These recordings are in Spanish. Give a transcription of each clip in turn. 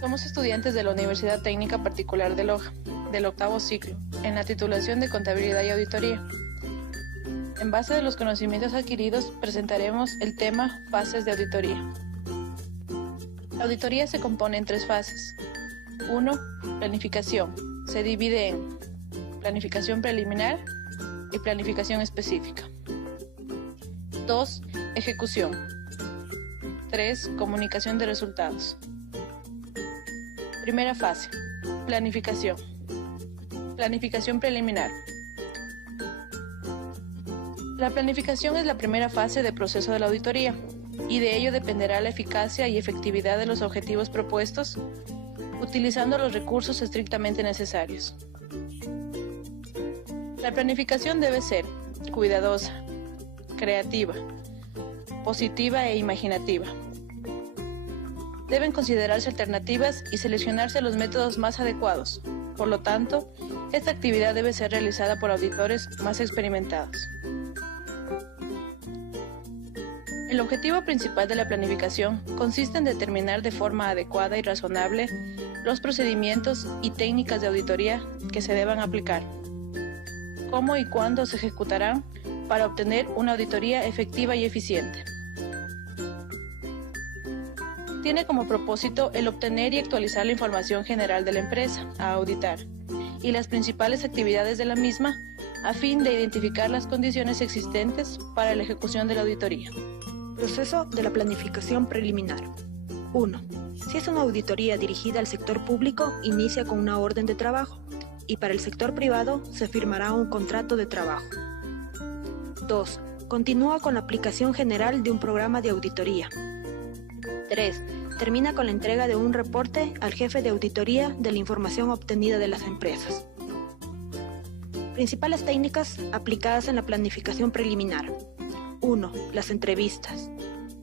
Somos estudiantes de la Universidad Técnica Particular de Loja, del octavo ciclo, en la titulación de Contabilidad y Auditoría. En base a los conocimientos adquiridos, presentaremos el tema Fases de auditoría. La auditoría se compone en 3 fases. 1. Planificación. Se divide en planificación preliminar y planificación específica. 2. Ejecución. 3. Comunicación de resultados. Primera fase. Planificación. Planificación preliminar. La planificación es la primera fase del proceso de la auditoría y de ello dependerá la eficacia y efectividad de los objetivos propuestos utilizando los recursos estrictamente necesarios. La planificación debe ser cuidadosa, creativa, positiva e imaginativa. Deben considerarse alternativas y seleccionarse los métodos más adecuados. Por lo tanto, esta actividad debe ser realizada por auditores más experimentados. El objetivo principal de la planificación consiste en determinar de forma adecuada y razonable los procedimientos y técnicas de auditoría que se deban aplicar, cómo y cuándo se ejecutarán para obtener una auditoría efectiva y eficiente. Tiene como propósito el obtener y actualizar la información general de la empresa a auditar y las principales actividades de la misma a fin de identificar las condiciones existentes para la ejecución de la auditoría. Proceso de la planificación preliminar. 1. Si es una auditoría dirigida al sector público, inicia con una orden de trabajo y para el sector privado se firmará un contrato de trabajo. 2. Continúa con la aplicación general de un programa de auditoría. 3. Termina con la entrega de un reporte al jefe de auditoría de la información obtenida de las empresas. Principales técnicas aplicadas en la planificación preliminar. 1. Las entrevistas.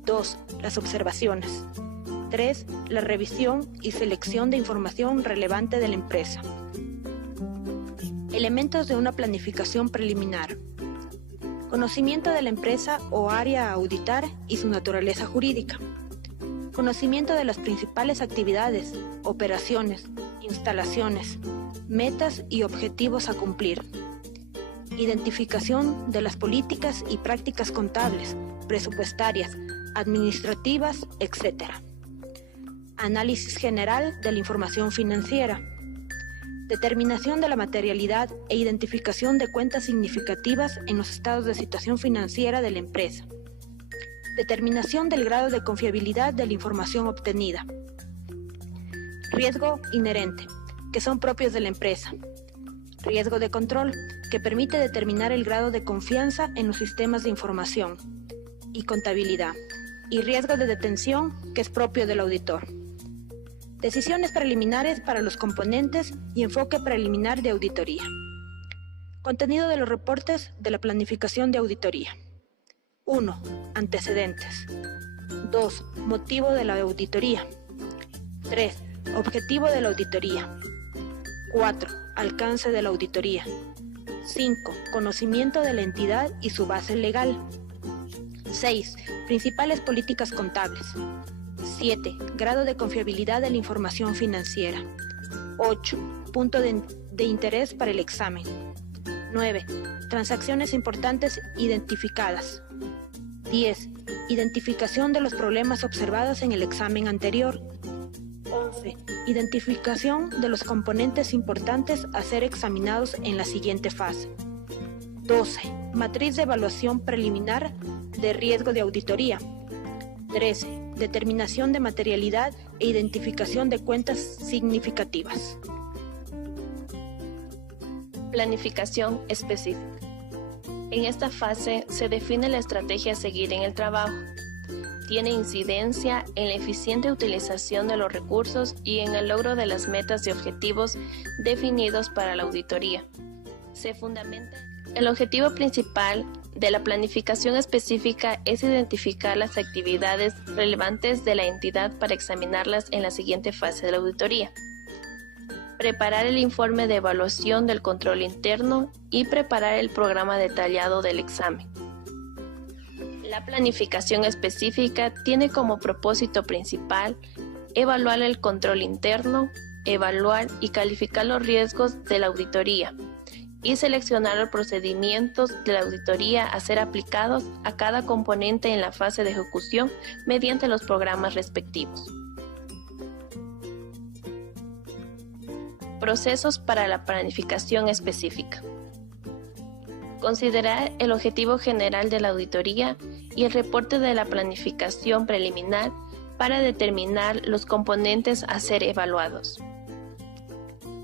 2. Las observaciones. 3. La revisión y selección de información relevante de la empresa. Elementos de una planificación preliminar. Conocimiento de la empresa o área a auditar y su naturaleza jurídica. Conocimiento de las principales actividades, operaciones, instalaciones, metas y objetivos a cumplir. Identificación de las políticas y prácticas contables, presupuestarias, administrativas, etc. Análisis general de la información financiera. Determinación de la materialidad e identificación de cuentas significativas en los estados de situación financiera de la empresa. Determinación del grado de confiabilidad de la información obtenida. Riesgo inherente, que son propios de la empresa. Riesgo de control, que permite determinar el grado de confianza en los sistemas de información. Y contabilidad. Y riesgo de detención, que es propio del auditor. Decisiones preliminares para los componentes y enfoque preliminar de auditoría. Contenido de los reportes de la planificación de auditoría. 1. Antecedentes. 2. Motivo de la auditoría. 3. Objetivo de la auditoría. 4. Alcance de la auditoría. 5. Conocimiento de la entidad y su base legal. 6. Principales políticas contables. 7. Grado de confiabilidad de la información financiera. 8. Punto de interés para el examen. 9. Transacciones importantes identificadas. 10. Identificación de los problemas observados en el examen anterior. 11. Identificación de los componentes importantes a ser examinados en la siguiente fase. 12. Matriz de evaluación preliminar de riesgo de auditoría. 13. Determinación de materialidad e identificación de cuentas significativas. Planificación específica. En esta fase se define la estrategia a seguir en el trabajo. Tiene incidencia en la eficiente utilización de los recursos y en el logro de las metas y objetivos definidos para la auditoría. Se fundamenta. El objetivo principal de la planificación específica es identificar las actividades relevantes de la entidad para examinarlas en la siguiente fase de la auditoría. Preparar el informe de evaluación del control interno y preparar el programa detallado del examen. La planificación específica tiene como propósito principal evaluar el control interno, evaluar y calificar los riesgos de la auditoría y seleccionar los procedimientos de la auditoría a ser aplicados a cada componente en la fase de ejecución mediante los programas respectivos. Procesos para la planificación específica. Considerar el objetivo general de la auditoría y el reporte de la planificación preliminar para determinar los componentes a ser evaluados.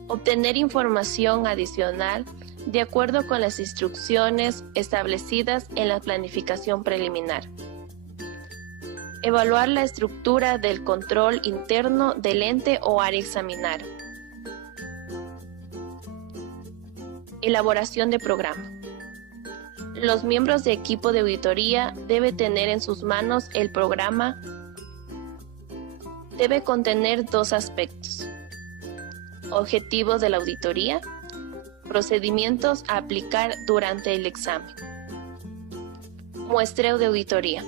Obtener información adicional de acuerdo con las instrucciones establecidas en la planificación preliminar. Evaluar la estructura del control interno del ente o área examinar. Elaboración de programa. Los miembros de equipo de auditoría deben tener en sus manos el programa. Debe contener dos aspectos: objetivos de la auditoría, procedimientos a aplicar durante el examen. Muestreo de auditoría.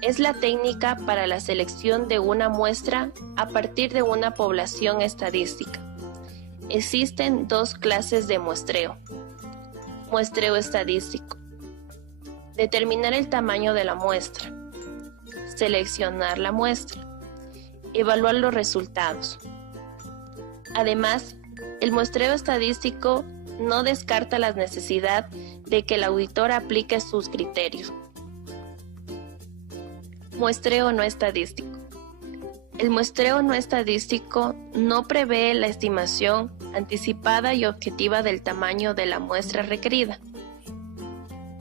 Es la técnica para la selección de una muestra a partir de una población estadística. Existen dos clases de muestreo. Muestreo estadístico. Determinar el tamaño de la muestra. Seleccionar la muestra. Evaluar los resultados. Además, el muestreo estadístico no descarta la necesidad de que el auditor aplique sus criterios. Muestreo no estadístico. El muestreo no estadístico no prevé la estimación anticipada y objetiva del tamaño de la muestra requerida.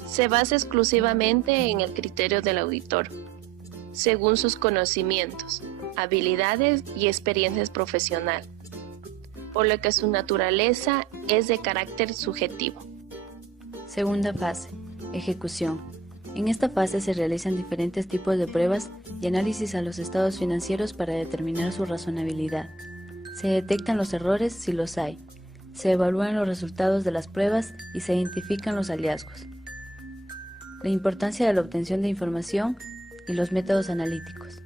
Se basa exclusivamente en el criterio del auditor, según sus conocimientos, habilidades y experiencias profesionales, por lo que su naturaleza es de carácter subjetivo. Segunda fase, ejecución. En esta fase se realizan diferentes tipos de pruebas y análisis a los estados financieros para determinar su razonabilidad. Se detectan los errores si los hay, se evalúan los resultados de las pruebas y se identifican los hallazgos. La importancia de la obtención de información y los métodos analíticos.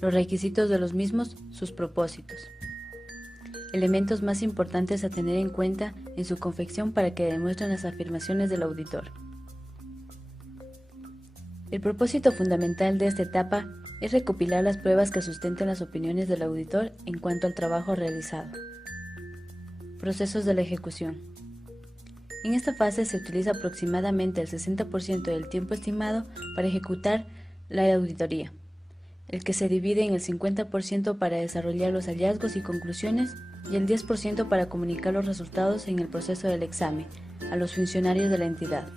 Los requisitos de los mismos, sus propósitos. Elementos más importantes a tener en cuenta en su confección para que demuestren las afirmaciones del auditor. El propósito fundamental de esta etapa es recopilar las pruebas que sustenten las opiniones del auditor en cuanto al trabajo realizado. Procesos de la ejecución. En esta fase se utiliza aproximadamente el 60% del tiempo estimado para ejecutar la auditoría, el que se divide en el 50% para desarrollar los hallazgos y conclusiones y el 10% para comunicar los resultados en el proceso del examen a los funcionarios de la entidad.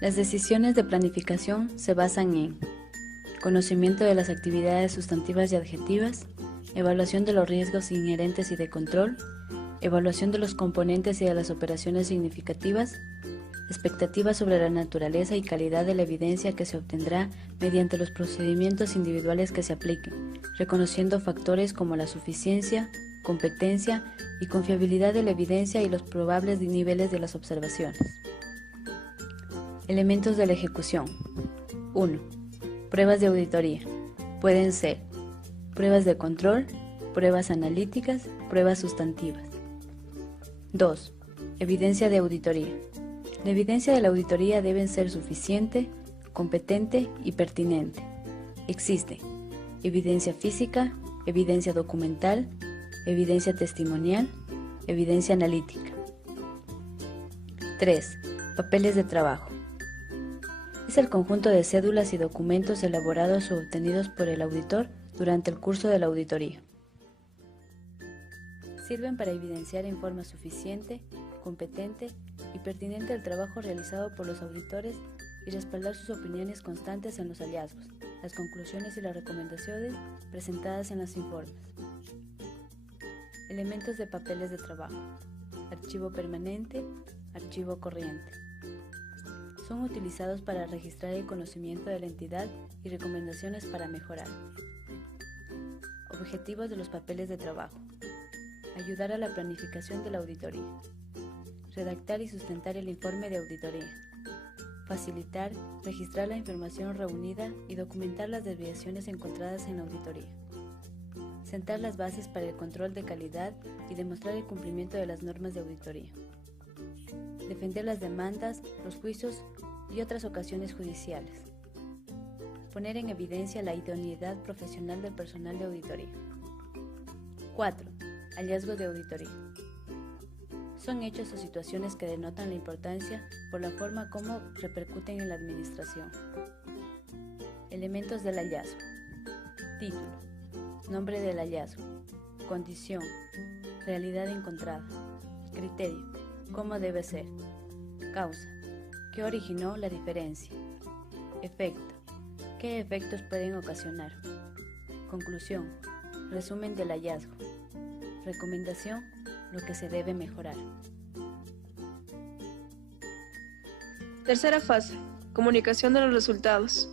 Las decisiones de planificación se basan en conocimiento de las actividades sustantivas y adjetivas, evaluación de los riesgos inherentes y de control, evaluación de los componentes y de las operaciones significativas, expectativas sobre la naturaleza y calidad de la evidencia que se obtendrá mediante los procedimientos individuales que se apliquen, reconociendo factores como la suficiencia, competencia y confiabilidad de la evidencia y los probables niveles de las observaciones. Elementos de la ejecución. 1. Pruebas de auditoría. Pueden ser pruebas de control, pruebas analíticas, pruebas sustantivas. 2. Evidencia de auditoría. La evidencia de la auditoría debe ser suficiente, competente y pertinente. Existe evidencia física, evidencia documental, evidencia testimonial, evidencia analítica. 3. Papeles de trabajo. Es el conjunto de cédulas y documentos elaborados o obtenidos por el auditor durante el curso de la auditoría. Sirven para evidenciar en forma suficiente, competente y pertinente el trabajo realizado por los auditores y respaldar sus opiniones constantes en los hallazgos, las conclusiones y las recomendaciones presentadas en los informes. Elementos de papeles de trabajo. Archivo permanente, archivo corriente. Son utilizados para registrar el conocimiento de la entidad y recomendaciones para mejorar. Objetivos de los papeles de trabajo. Ayudar a la planificación de la auditoría. Redactar y sustentar el informe de auditoría. Facilitar, registrar la información reunida y documentar las desviaciones encontradas en la auditoría. Sentar las bases para el control de calidad y demostrar el cumplimiento de las normas de auditoría. Defender las demandas, los juicios y otras ocasiones judiciales. Poner en evidencia la idoneidad profesional del personal de auditoría. 4. Hallazgo de auditoría. Son hechos o situaciones que denotan la importancia por la forma como repercuten en la administración. Elementos del hallazgo. Título. Nombre del hallazgo. Condición. Realidad encontrada. Criterio. ¿Cómo debe ser? Causa. ¿Qué originó la diferencia? Efecto. ¿Qué efectos pueden ocasionar? Conclusión. Resumen del hallazgo. Recomendación. Lo que se debe mejorar. Tercera fase. Comunicación de los resultados.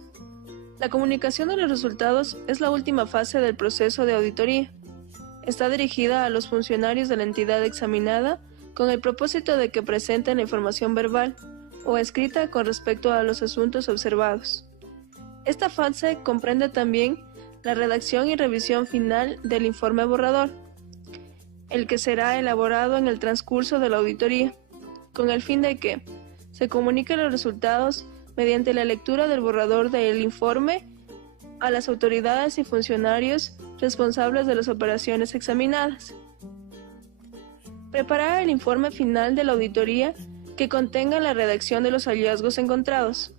La comunicación de los resultados es la última fase del proceso de auditoría. Está dirigida a los funcionarios de la entidad examinada con el propósito de que presenten la información verbal o escrita con respecto a los asuntos observados. Esta fase comprende también la redacción y revisión final del informe borrador, el que será elaborado en el transcurso de la auditoría, con el fin de que se comuniquen los resultados mediante la lectura del borrador del informe a las autoridades y funcionarios responsables de las operaciones examinadas. Preparar el informe final de la auditoría que contenga la redacción de los hallazgos encontrados.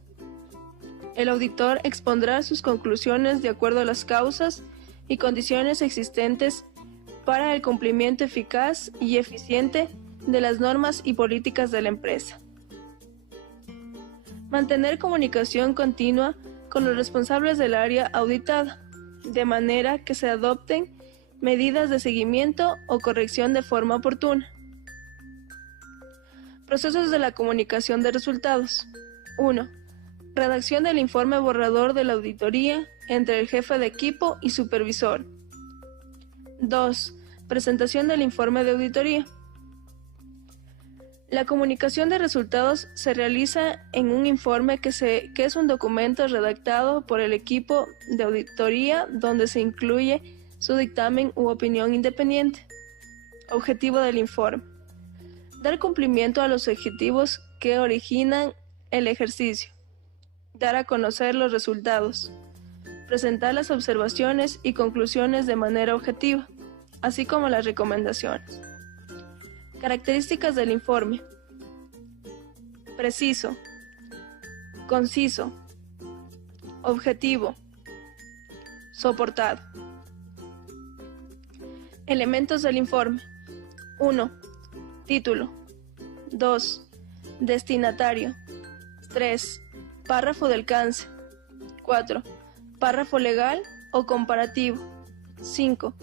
El auditor expondrá sus conclusiones de acuerdo a las causas y condiciones existentes para el cumplimiento eficaz y eficiente de las normas y políticas de la empresa. Mantener comunicación continua con los responsables del área auditada, de manera que se adopten medidas de seguimiento o corrección de forma oportuna. Procesos de la comunicación de resultados. 1. Redacción del informe borrador de la auditoría entre el jefe de equipo y supervisor. 2. Presentación del informe de auditoría. La comunicación de resultados se realiza en un informe que es un documento redactado por el equipo de auditoría donde se incluye su dictamen u opinión independiente. Objetivo del informe. Dar cumplimiento a los objetivos que originan el ejercicio. Dar a conocer los resultados. Presentar las observaciones y conclusiones de manera objetiva, así como las recomendaciones. Características del informe. Preciso. Conciso. Objetivo. Soportado. Elementos del informe. 1. Título. 2. Destinatario. 3. Párrafo de alcance. 4. Párrafo legal o comparativo. 5.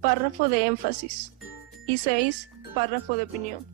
Párrafo de énfasis. Y 6. Párrafo de opinión.